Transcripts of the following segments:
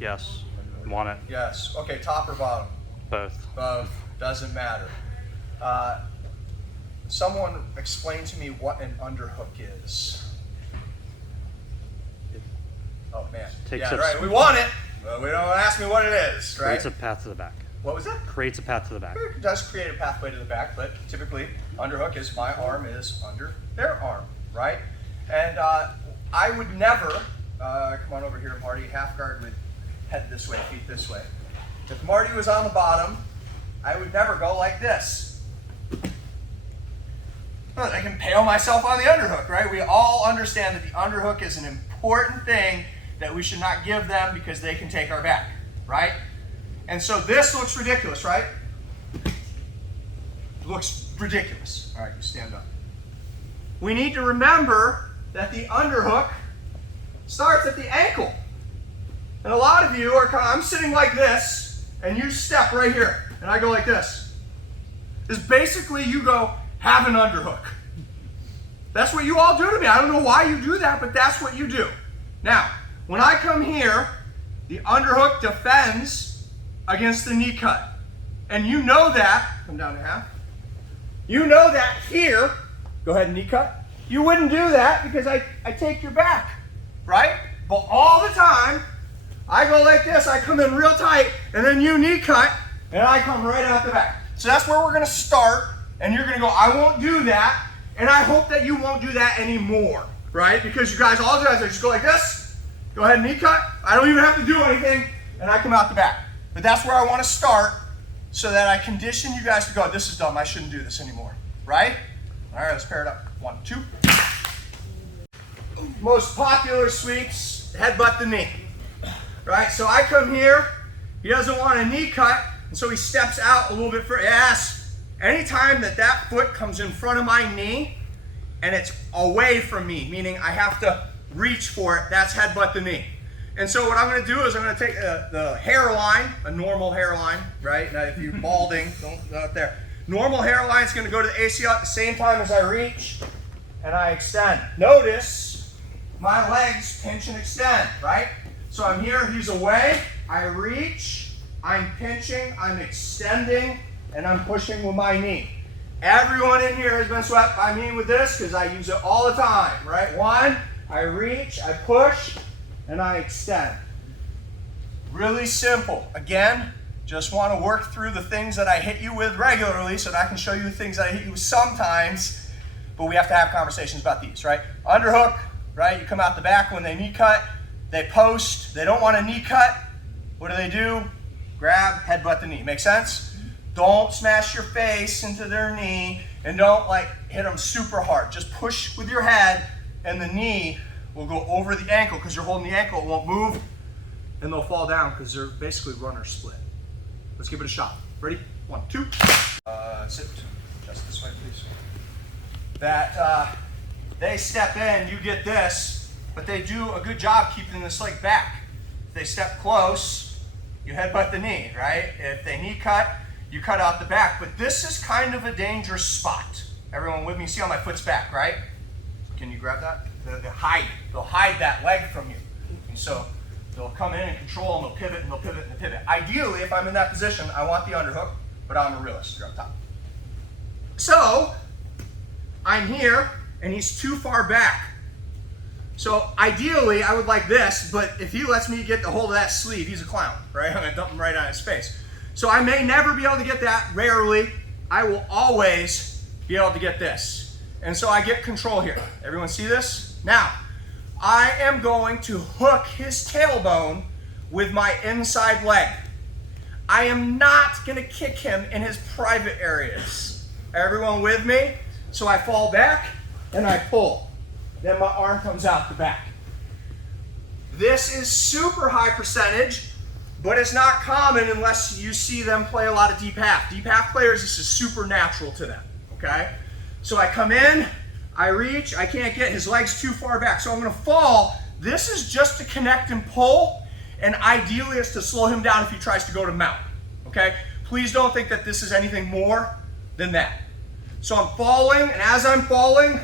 Yes. Want it. Yes. Okay, top or bottom? Both. Both. Doesn't matter. Someone explain to me what an underhook is. Oh man. Takes Yeah, it- right. We want it, but we don't ask me what it is, right? Creates a path to the back. What was it? Creates a path to the back. It does create a pathway to the back, but typically underhook is my arm is under their arm, right? And I would never, come on over here, Marty, half guard with head this way, feet this way. If Marty was on the bottom, I would never go like this. Well, I can impale myself on the underhook, right? We all understand that the underhook is an important thing that we should not give them because they can take our back, right? And so this looks ridiculous, right? It looks ridiculous. All right, you stand up. We need to remember that the underhook starts at the ankle. And a lot of you are, I'm sitting like this, and you step right here, and I go like this. Is basically you go, have an underhook. That's what you all do to me. I don't know why you do that, but that's what you do. Now, when I come here, the underhook defends against the knee cut. And you know that, come down to half. You know that here, go ahead and knee cut. You wouldn't do that because I take your back, right? But all the time, I go like this, I come in real tight, and then you knee cut, and I come right out the back. So that's where we're gonna start, and you're gonna go, I won't do that, and I hope that you won't do that anymore, right? Because you guys, all you guys, just go like this, go ahead and knee cut, I don't even have to do anything, and I come out the back. But that's where I wanna start, so that I condition you guys to go, this is dumb, I shouldn't do this anymore, right? All right, let's pair it up. 1, 2. Most popular sweeps, headbutt the knee, right? So I come here, he doesn't want a knee cut, and so he steps out a little bit further. Yes, anytime that that foot comes in front of my knee, and it's away from me, meaning I have to reach for it, that's headbutt the knee. And so what I'm gonna do is I'm gonna take the hairline, a normal hairline, right? Now if you're balding, don't go up there. Normal hairline is gonna go to the ACL at the same time as I reach and I extend. Notice my legs pinch and extend, right? So I'm here, he's away, I reach, I'm pinching, I'm extending, and I'm pushing with my knee. Everyone in here has been swept by me with this because I use it all the time, right? 1, I reach, I push, and I extend. Really simple. Again, just want to work through the things that I hit you with regularly so that I can show you the things that I hit you with sometimes, but we have to have conversations about these, right? Underhook, right? You come out the back when they knee cut, they post, they don't want a knee cut. What do? Grab, headbutt the knee. Make sense? Don't smash your face into their knee and don't like hit them super hard. Just push with your head and the knee will go over the ankle because you're holding the ankle, it won't move, and they'll fall down because they're basically runner split. Let's give it a shot. Ready? 1, 2. Sit just this way, please. That they step in, you get this, but they do a good job keeping this leg back. If they step close, you headbutt the knee, right? If they knee cut, you cut out the back. But this is kind of a dangerous spot. Everyone with me? See how my foot's back, right? Can you grab that? They'll hide that leg from you. And so they'll come in and control and they'll pivot and they'll pivot and they'll pivot. Ideally, if I'm in that position, I want the underhook, but I'm a realist. You're up top. So I'm here and he's too far back. So ideally, I would like this, but if he lets me get the hold of that sleeve, he's a clown, right? I'm gonna dump him right on his face. So I may never be able to get that, rarely. I will always be able to get this. And so I get control here. Everyone see this? Now, I am going to hook his tailbone with my inside leg. I am not gonna kick him in his private areas. Everyone with me? So I fall back and I pull. Then my arm comes out the back. This is super high percentage, but it's not common unless you see them play a lot of deep half. Deep half players, this is super natural to them, okay? So I come in, I reach, I can't get, his leg's too far back, so I'm gonna fall. This is just to connect and pull, and ideally it's to slow him down if he tries to go to mount, okay? Please don't think that this is anything more than that. So I'm falling, and as I'm falling,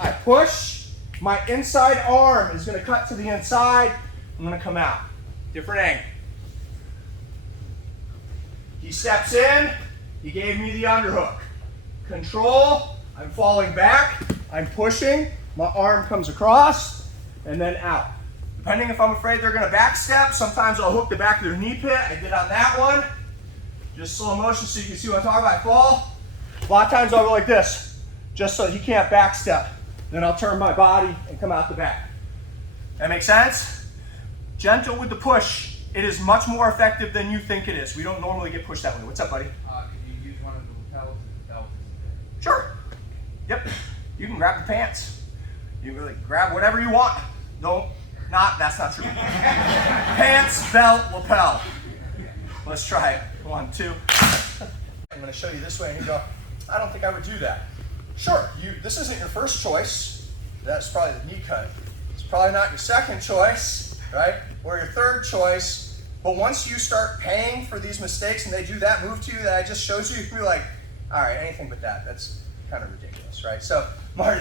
I push. My inside arm is gonna cut to the inside. I'm gonna come out. Different angle. He steps in, he gave me the underhook. Control, I'm falling back, I'm pushing, my arm comes across, and then out. Depending if I'm afraid they're gonna back step, sometimes I'll hook the back of their knee pit. I did on that one. Just slow motion so you can see what I'm talking about. I fall. A lot of times I'll go like this, just so he can't back step. Then I'll turn my body and come out the back. That makes sense? Gentle with the push. It is much more effective than you think it is. We don't normally get pushed that way. What's up, buddy? Could you use one of the lapels if the belt isn't there? Sure. Yep. You can grab the pants. You can really grab whatever you want. That's not true. Pants, belt, lapel. Let's try it. 1, 2. I'm going to show you this way and you go, I don't think I would do that. Sure, this isn't your first choice. That's probably the knee cut. It's probably not your second choice, right? Or your third choice. But once you start paying for these mistakes and they do that move to you that I just showed you, you're like, all right, anything but that. That's kind of ridiculous, right? So, Marty,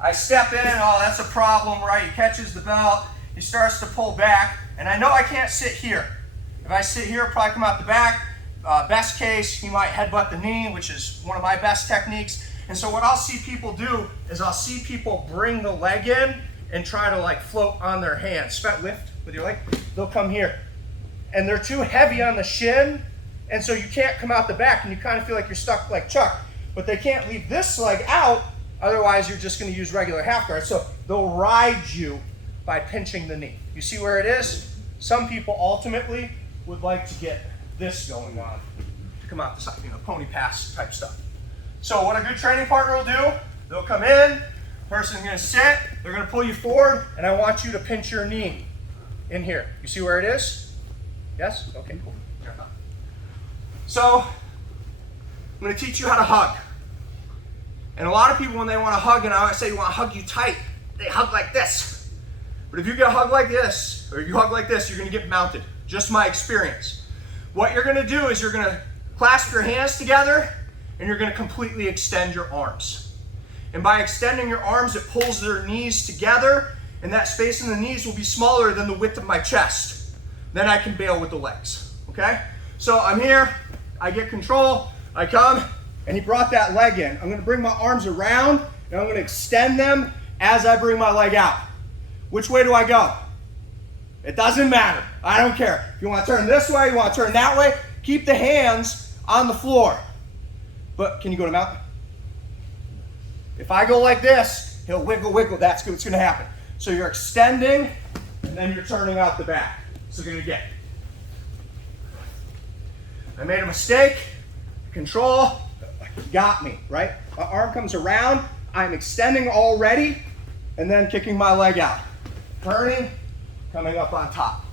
I step in, oh, that's a problem, right? He catches the belt, he starts to pull back, and I know I can't sit here. If I sit here, I'll probably come out the back. Best case, he might headbutt the knee, which is one of my best techniques. And so what I'll see people do is I'll see people bring the leg in and try to like float on their hands. Lift with your leg. They'll come here. And they're too heavy on the shin, and so you can't come out the back, and you kind of feel like you're stuck like Chuck. But they can't leave this leg out, otherwise you're just going to use regular half guard. So they'll ride you by pinching the knee. You see where it is? Some people ultimately would like to get this going on to come out the side, pony pass type stuff. So what a good training partner will do, they'll come in, person's going to sit, they're going to pull you forward, and I want you to pinch your knee in here. You see where it is? Yes? Okay, cool. So I'm going to teach you how to hug. And a lot of people, when they want to hug, and I say you want to hug you tight, they hug like this. But if you get a hug like this, or you hug like this, you're going to get mounted. Just my experience. What you're going to do is you're going to clasp your hands together, and you're going to completely extend your arms. And by extending your arms, it pulls their knees together, and that space in the knees will be smaller than the width of my chest. Then I can bail with the legs, okay? So I'm here, I get control, I come, and he brought that leg in. I'm going to bring my arms around, and I'm going to extend them as I bring my leg out. Which way do I go? It doesn't matter. I don't care. If you want to turn this way, you want to turn that way, keep the hands on the floor. But can you go to mountain? If I go like this, he'll wiggle, wiggle. That's what's going to happen. So you're extending, and then you're turning out the back. So you're going to get. I made a mistake. Control. Got me, right? My arm comes around. I'm extending already, and then kicking my leg out. Turning, coming up on top.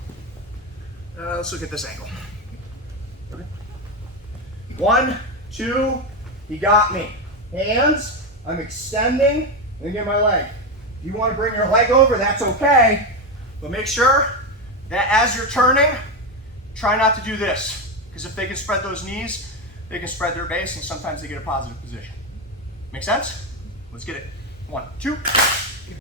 Let's look at this angle. Okay. 1, 2, he got me. Hands, I'm extending, and get my leg. If you want to bring your leg over, that's okay, but make sure that as you're turning, try not to do this, because if they can spread those knees, they can spread their base, and sometimes they get a positive position. Make sense? Let's get it. 1, 2.